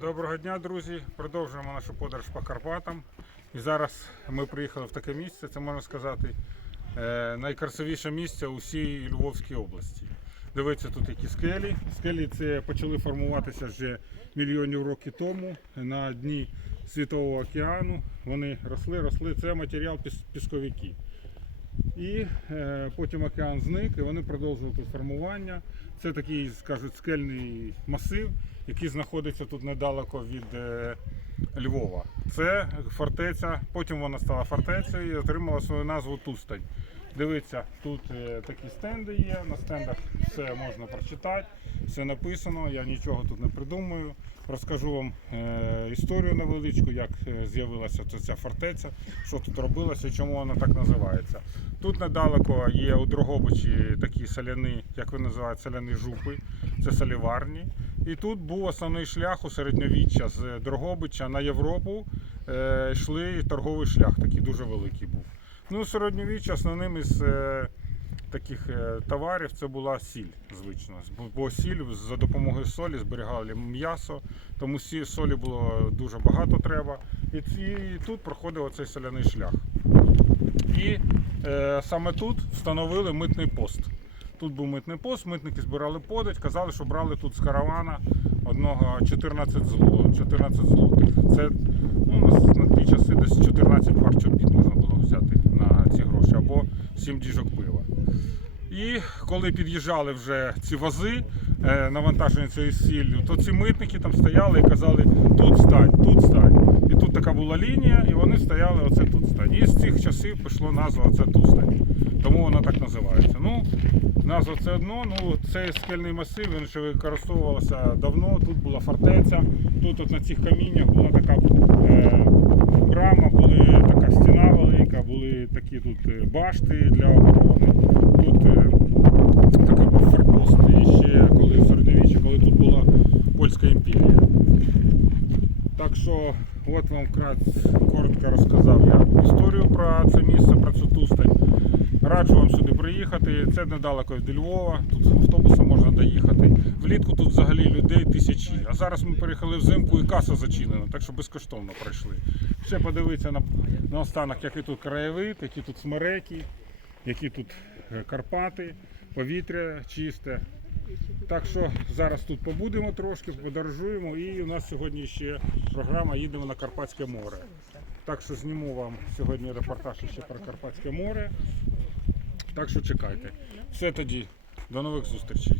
Доброго дня, друзі! Продовжуємо нашу подорож по Карпатам. І зараз ми приїхали в таке місце, це можна сказати, е, найкрасивіше місце у всій Львовській області. Дивіться, тут які скелі. Скелі це почали формуватися вже мільйонів років тому на дні Світового океану. Вони росли, росли. Це матеріал піс- пісковики. І е, потім океан зник, і вони продовжили тут формування. Це такий, скажуть, скельний масив, який знаходиться тут недалеко від е, Львова. Це фортеця, потім вона стала фортецею і отримала свою назву Тустань. Дивіться, тут е, такі стенди є. На стендах все можна прочитати, все написано. Я нічого тут не придумую. Розкажу вам е, історію невеличку, як е, з'явилася ця- ця фортеця, що тут робилося чому вона так називається. Тут недалеко є у Дрогобичі такі соляні, як ви називаєте, соляні жупи, це соліварні. І тут був основний шлях у середньовіччя з Дрогобича на Європу. Йшли торговий шлях, такий дуже великий був. Ну, у середньовіччя основним із е, таких е, товарів це була сіль, звично. Бо- сіль за допомогою солі зберігали м'ясо, тому солі було дуже багато треба. І, ці- і тут проходив оцей соляний шлях. І е, саме тут встановили митний пост. Тут був митний пост, митники збирали подать, казали, що брали тут з каравана одного 14 зло, 14 злотих. Це ну, на, ті часи десь 14 пар чобіт було взяти на ці гроші, або 7 діжок пива. І коли під'їжджали вже ці вози, е, навантажені цією сіллю, то ці митники там стояли і казали, тут стань, тут стань. І тут така була лінія, і вони стояли, оце тут стань. І з цих часів пішло назва оце тут стань. Тому воно так називається. Ну, назва це одно, ну цей скельний масив, він ще використовувався давно. Тут була фортеця, тут от на цих каміннях була така тут е, башти для оборони. Тут е, такий був форпост ще коли в середньовіччі, коли тут була Польська імперія. Так що, от вам вкратце коротко розказав я історію про це місце, про цю тустань. Раджу приїхати. Це недалеко від Львова. Тут автобусом можна доїхати. Влітку тут взагалі людей тисячі. А зараз ми переїхали взимку і каса зачинена, так що безкоштовно пройшли. Ще подивитися на, на останок, який тут краєвид, які тут смереки, які тут е, Карпати, повітря чисте. Так що зараз тут побудемо трошки, подорожуємо, і у нас сьогодні ще програма Їдемо на Карпатське море. Так що зніму вам сьогодні репортаж ще про Карпатське море. Так що чекайте. Все тоді, до нових зустрічей.